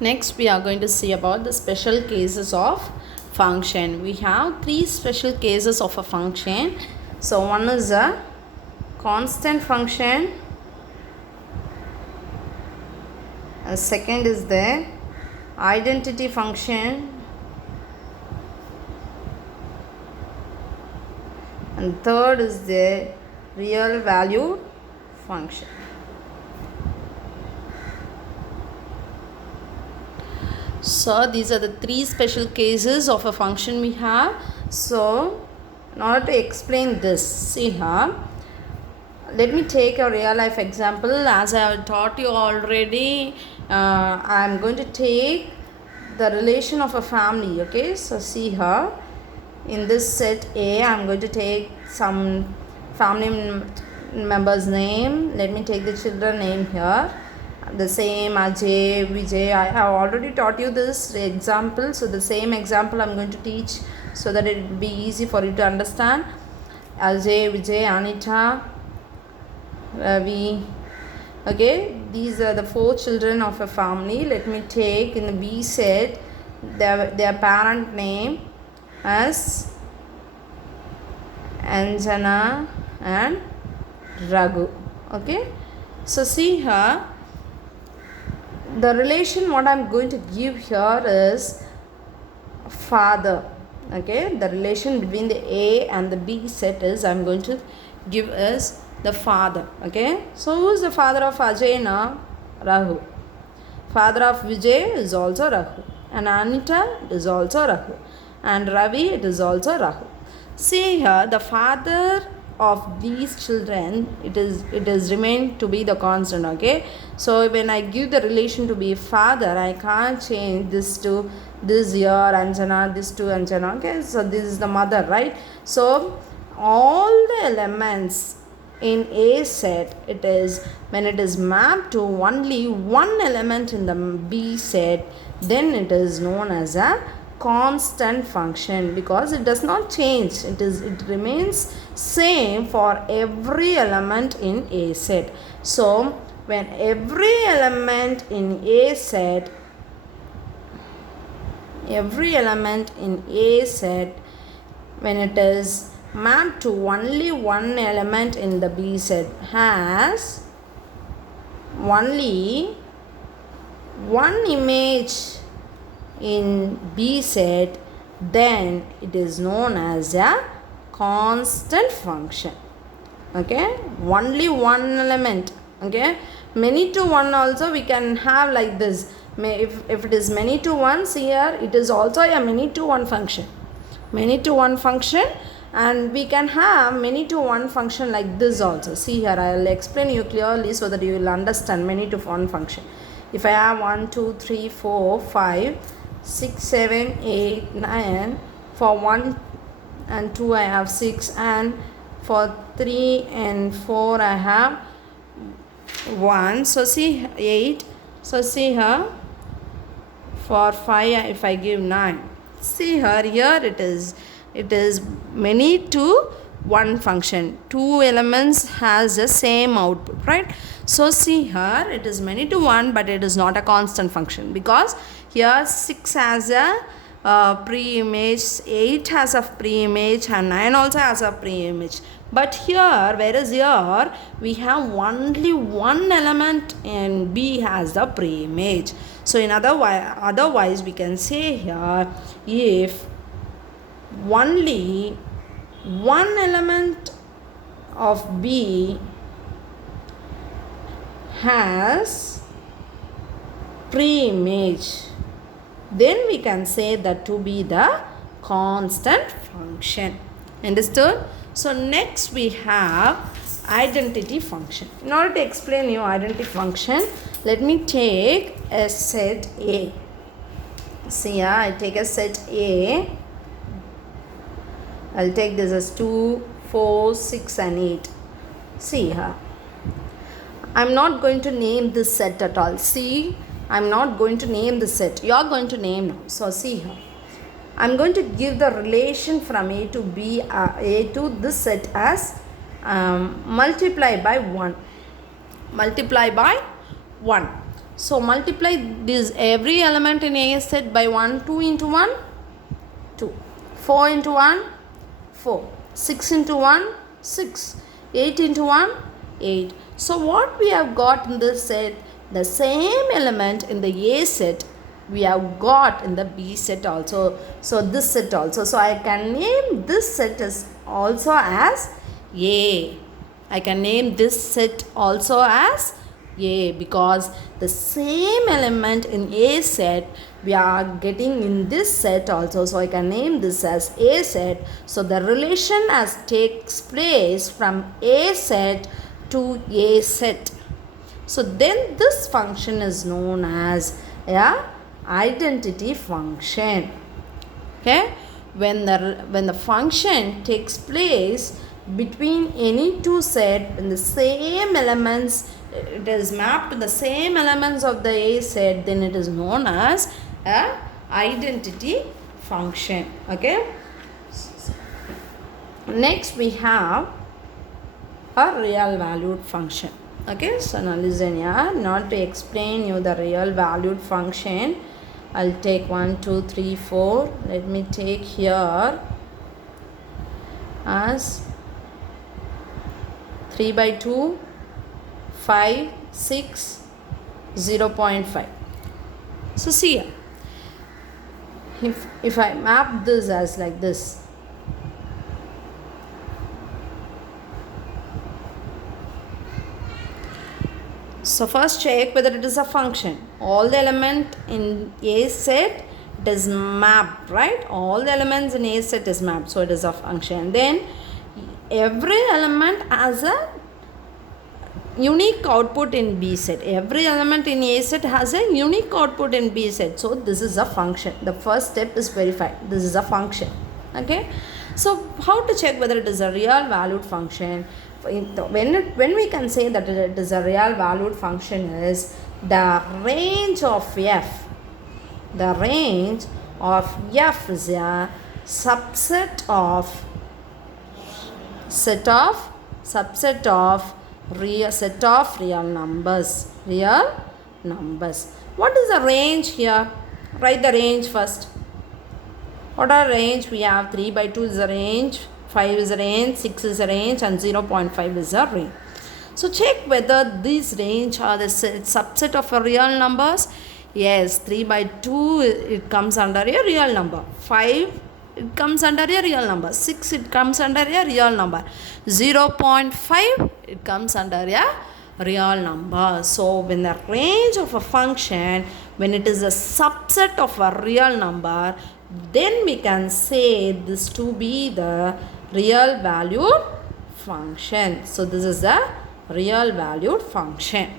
Next, we are going to see about the special cases of function. We have three special cases of a function. So, one is a constant function, and second is the identity function, and third is the real value function. So these are the three special cases of a function we have. So in order to explain this, see here, let me take a real life example. As I have taught you already, I am going to take the relation of a family. Okay, so see here, in this set A, I am going to take some family member's name. Let me take the children name here. The same Ajay, Vijay. I have already taught you this example. So the same example I am going to teach so that it will be easy for you to understand. Ajay, Vijay, Anita, Ravi. Okay, these are the four children of a family. Let me take in the B set their parent name as Anjana and Raghu. Okay, so see here, the relation what I am going to give here is father. Okay, the relation between the A and the B set is I am going to give as the father. Okay, so who is the father of Ajay now? Raghu. Father of Vijay is also Raghu, and Anita is also Raghu, and Ravi it is also Raghu. See here, the father of these children, it is remained to be the constant. Okay, so when I give the relation to be father, I can't change this to this here Anjana, this to Anjana. Okay, so this is the mother, right? So all the elements in A set, it is when it is mapped to only one element in the B set, then it is known as a constant function because it does not change. It remains same for every element in A set. So when every element in A set when it is mapped to only one element in the B set has only one image in B set, then it is known as a constant function. Okay, only one element. Okay, many to one also we can have like this. If it is many to one, see here, it is also a many to one function. Many to one function, and we can have many to one function like this also. See here, I will explain you clearly so that you will understand many to one function. If I have 1, 2, 3, 4, 5, 6, 7, 8, 9, for 1 and 2 I have 6, and for 3 and 4 I have 1. So see 8. So see here, for 5 if I give 9. See here it is many to one function. Two elements has the same output, right? So see here, it is many to one, but it is not a constant function because here 6 has a pre-image, 8 has a pre-image, and 9 also has a pre-image. But here, whereas here we have only one element and B has the pre-image. So in otherwise we can say here, if only one element of B has pre-image, then we can say that to be the constant function. Understood? So next we have identity function. In order to explain you identity function, let me take a set A. See here, I take a set A. I'll take this as 2, 4, 6 and 8. See here, I'm not going to name this set at all. See, I'm not going to name the set. You are going to name now. So see here, I'm going to give the relation from A to B, A to this set as multiply by 1. Multiply by 1. So multiply this every element in A set by 1. 2 into 1, 2. 4 into 1, 4. 6 into 1, 6. 8 into 1, 8. So what we have got in this set, the same element in the A set we have got in the B set also. So this set also. So I can name this set as also as A. I can name this set also as A because the same element in A set we are getting in this set also. So I can name this as A set. So the relation as takes place from A set to A set. So then this function is known as a identity function. Okay, when the function takes place between any two set in the same elements, it is mapped to the same elements of the A set, then it is known as a identity function. Okay, next we have a real valued function. Okay, so now listen here, not to explain you the real valued function, I'll take 1 2 3 4. Let me take here as 3 by 2, 5, 6, 0.5. So see here, if I map this as like this, so first check whether it is a function. All the element in A set it is mapped, right? All the elements in A set is mapped, so it is a function. Then every element has a unique output in B set. Every element in A set has a unique output in B set. So this is a function. The first step is verify. This is a function. Okay. So how to check whether it is a real valued function? When we can say that it is a real valued function is the range of f. The range of f is a subset of set of real numbers. Real numbers. What is the range here? Write the range first. What are range? We have 3 by 2 is the range, 5 is the range, 6 is the range, and 0.5 is the range. So check whether these range are the subset of a real numbers. Yes, 3 by 2 it comes under a real number. 5 it comes under a real number. 6 it comes under a real number. 0.5 it comes under a real number. So when the range of a function, when it is a subset of a real number, then we can say this to be the real valued function. So this is the real valued function.